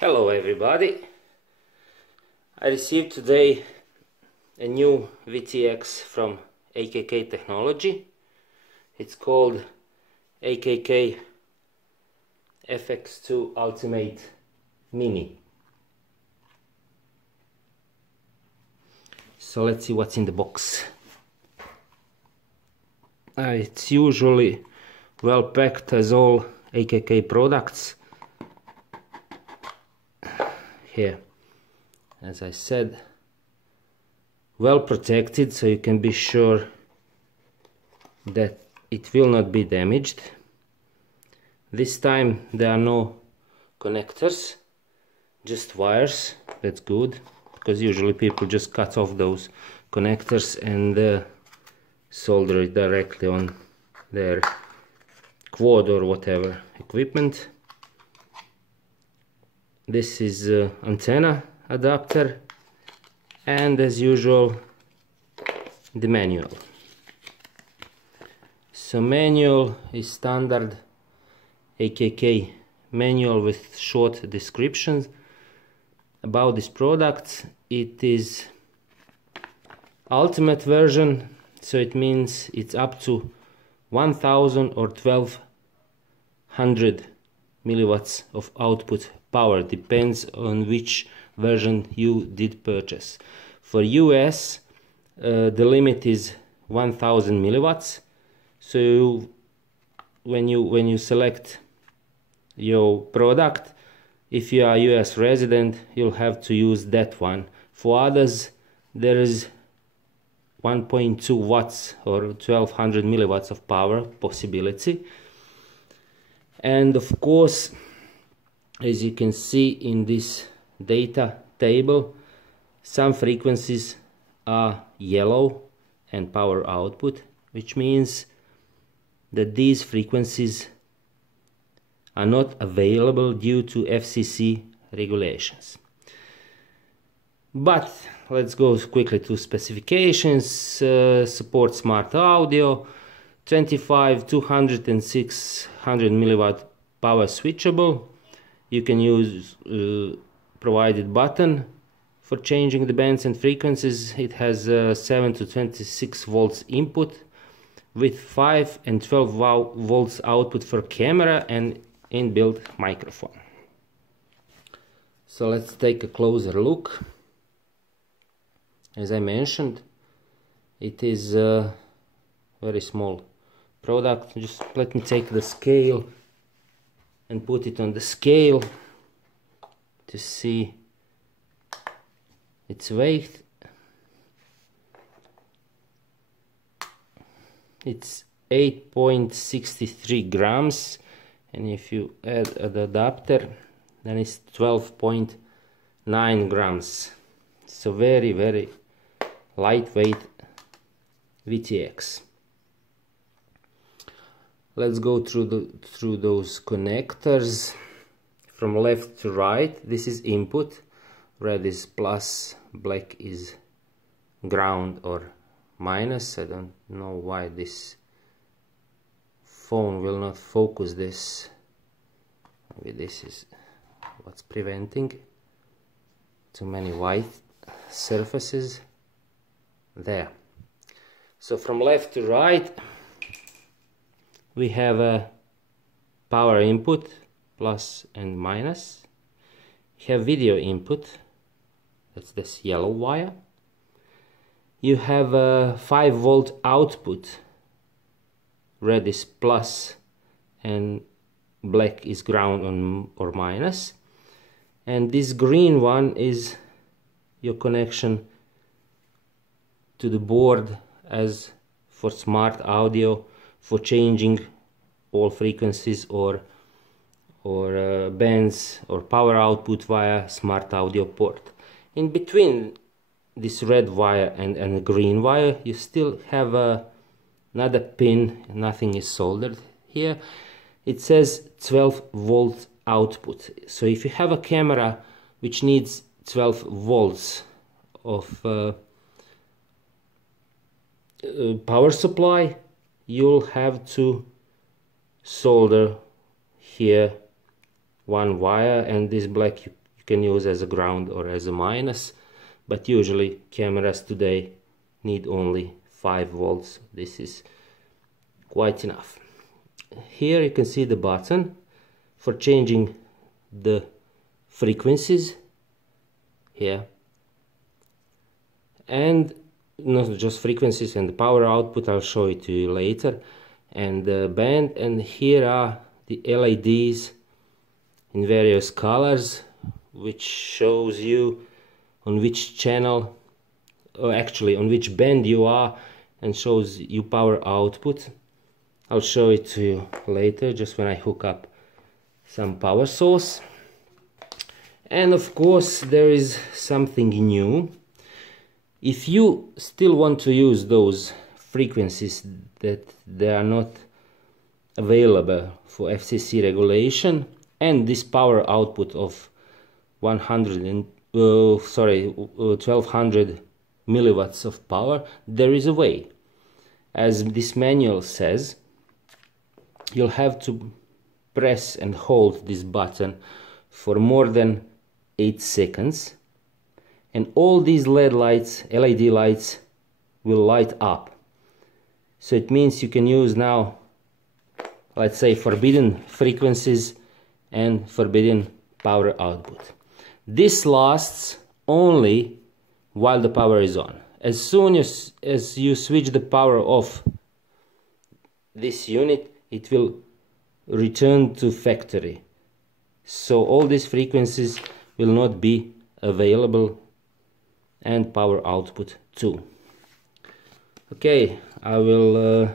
Hello everybody. I received today a new VTX from AKK Technology. It's called AKK FX2-ultimate-mini. So let's see what's in the box. It's usually well packed as all AKK products. Here, as I said, well protected, so you can be sure that it will not be damaged. This time there are no connectors, just wires. That's good, because usually people just cut off those connectors and solder it directly on their quad or whatever equipment. This is antenna adapter, and as usual the manual. So manual is standard AKK manual with short descriptions about this product. It is ultimate version, so it means it's up to 1000 or 1200 milliwatts of output power, depends on which version you did purchase. For US the limit is 1000 milliwatts, so when you select your product, if you are a US resident, you'll have to use that one. For others there is 1.2 watts or 1200 milliwatts of power possibility. And of course, as you can see in this data table, some frequencies are yellow and power output, which means that these frequencies are not available due to FCC regulations. But let's go quickly to specifications. Support smart audio, 25, 200 and 600 milliwatt power switchable. You can use provided button for changing the bands and frequencies. It has 7 to 26 volts input with 5 and 12 volts output for camera and inbuilt microphone. So let's take a closer look. As I mentioned, it is a very small product. Just let me take the scale and put it on the scale to see its weight. It's 8.63 grams, and if you add an adapter, then it's 12.9 grams. So very lightweight VTX. Let's go through those connectors from left to right. This is input. Red is plus, black is ground or minus. I don't know why this phone will not focus this. Maybe this is what's preventing. Too many white surfaces there. So from left to right we have a power input, plus and minus. You have video input, that's this yellow wire. You have a 5 volt output, red is plus and black is ground or minus. And this green one is your connection to the board as for smart audio, for changing all frequencies or bands or power output via smart audio port. In between this red wire and the green wire you still have another pin. Nothing is soldered here. It says 12 volt output. So if you have a camera which needs 12 volts of power supply, you'll have to solder here one wire, and this black can use as a ground or as a minus, but usually cameras today need only 5 volts. This is quite enough. Here you can see the button for changing the frequencies here, and not just frequencies and the power output, I'll show it to you later, and the band. And here are the LEDs in various colors, which shows you on which channel, or actually on which band you are, and shows you power output. I'll show it to you later, just when I hook up some power source. And of course there is something new. If you still want to use those frequencies that they are not available for FCC regulation, and this power output of 1200 milliwatts of power, there is a way. As this manual says, you'll have to press and hold this button for more than 8 seconds, and all these LED lights will light up. So it means you can use now, let's say, forbidden frequencies and forbidden power output. This lasts only while the power is on. As soon as you switch the power off this unit, it will return to factory. So all these frequencies will not be available, and power output too. Okay, I will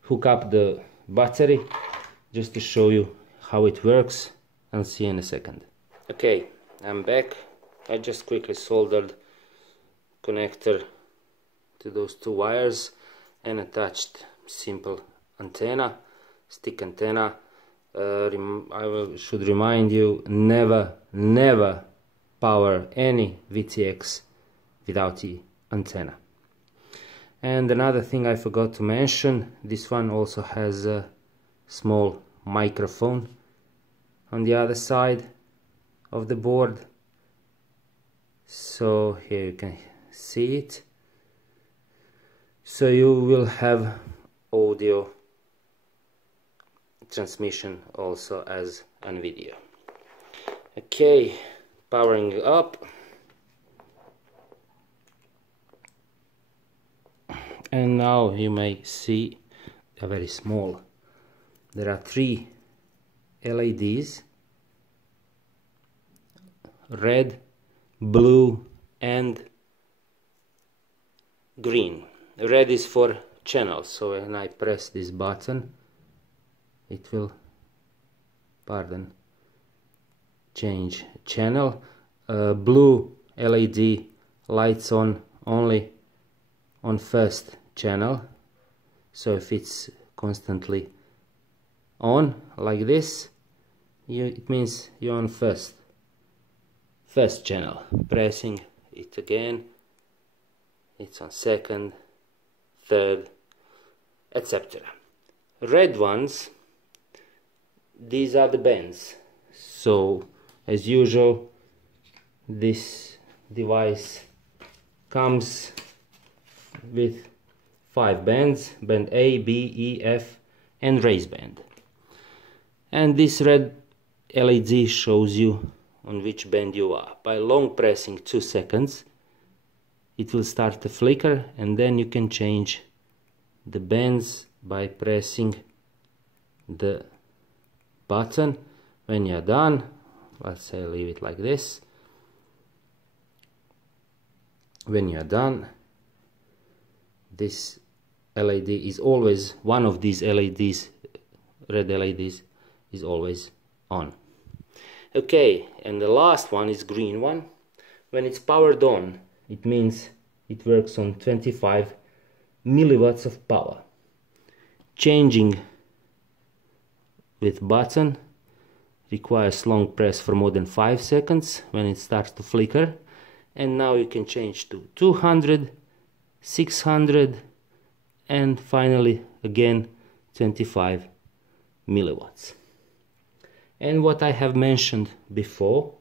hook up the battery just to show you how it works, and see you in a second. Okay, I'm back. I just quickly soldered connector to those 2 wires and attached simple antenna, stick antenna. Should remind you, never power any VTX without the antenna. And another thing I forgot to mention, this one also has a small microphone on the other side of the board. So here you can see it. So you will have audio transmission also as on video. Okay, powering up. And now you may see a very small. There are 3 LEDs, red, blue and green. Red is for channels, so when I press this button it will, change channel. Blue LED lights on only on first channel, so if it's constantly on like this, it means you're on first channel. Pressing it again, it's on second, third, etc. Red ones, these are the bands. So as usual, this device comes with 5 bands: band A, B, E, F and raise band. And this red LED shows you on which band you are. By long pressing 2 seconds it will start to flicker, and then you can change the bands by pressing the button. When you're done, let's say leave it like this. When you're done, this LED is always, one of these LEDs, red LEDs, is always on. Okay, and the last one is green one. When it's powered on, it means it works on 25 milliwatts of power. Changing with button requires long press for more than 5 seconds when it starts to flicker, and now you can change to 200, 600 and finally again 25 milliwatts. And what I have mentioned before,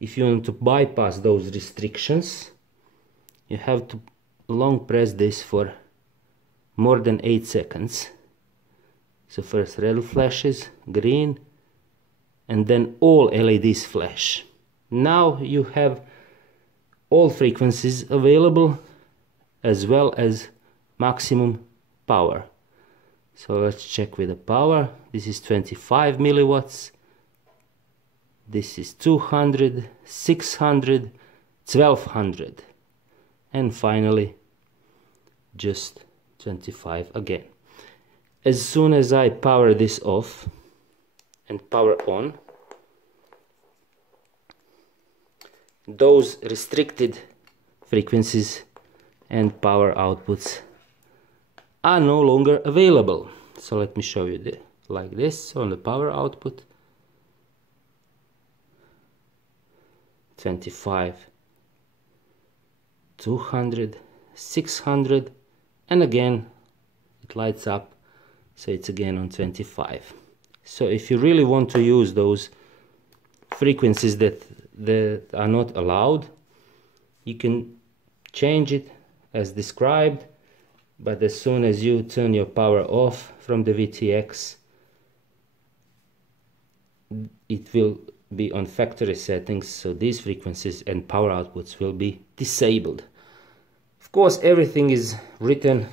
if you want to bypass those restrictions, you have to long press this for more than 8 seconds. So first red flashes, green, and then all LEDs flash. Now you have all frequencies available as well as maximum power. So let's check with the power. This is 25 milliwatts. This is 200, 600, 1200. And finally just 25 again. As soon as I power this off and power on, those restricted frequencies and power outputs are no longer available. So let me show you like this on the power output. 25, 200, 600, and again it lights up, so it's again on 25. So if you really want to use those frequencies that are not allowed, you can change it as described, but as soon as you turn your power off from the VTX, it will be on factory settings, so these frequencies and power outputs will be disabled. Of course, everything is written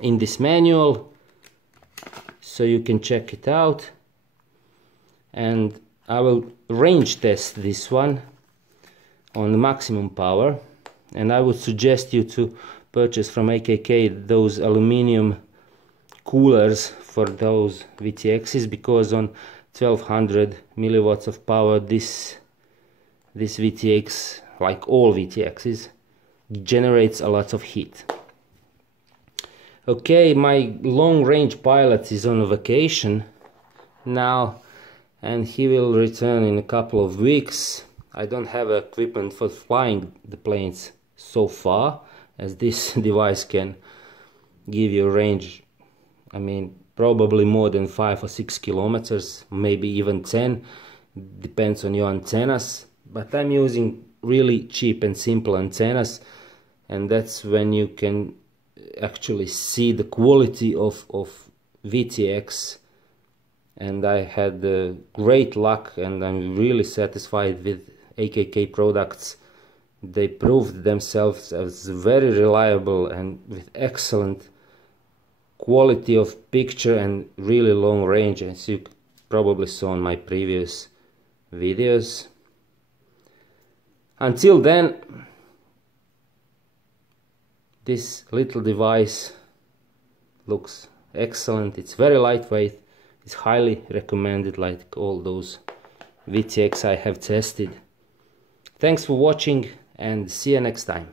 in this manual, so you can check it out, and I will range test this one on the maximum power, and I would suggest you to purchase from AKK those aluminium coolers for those VTXs, because on 1200 milliwatts of power this VTX, like all VTXs, generates a lot of heat. Okay, my long range pilot is on a vacation now, and he will return in a couple of weeks. I don't have equipment for flying the planes so far, as this device can give you a range, I mean, probably more than 5 or 6 kilometers, maybe even 10, depends on your antennas. But I'm using really cheap and simple antennas, and that's when you can actually see the quality of VTX. And I had great luck, and I'm really satisfied with AKK products. They proved themselves as very reliable and with excellent quality of picture and really long range, as you probably saw in my previous videos. Until then, this little device looks excellent. It's very lightweight. It's highly recommended, like all those VTX I have tested. Thanks for watching, and see you next time.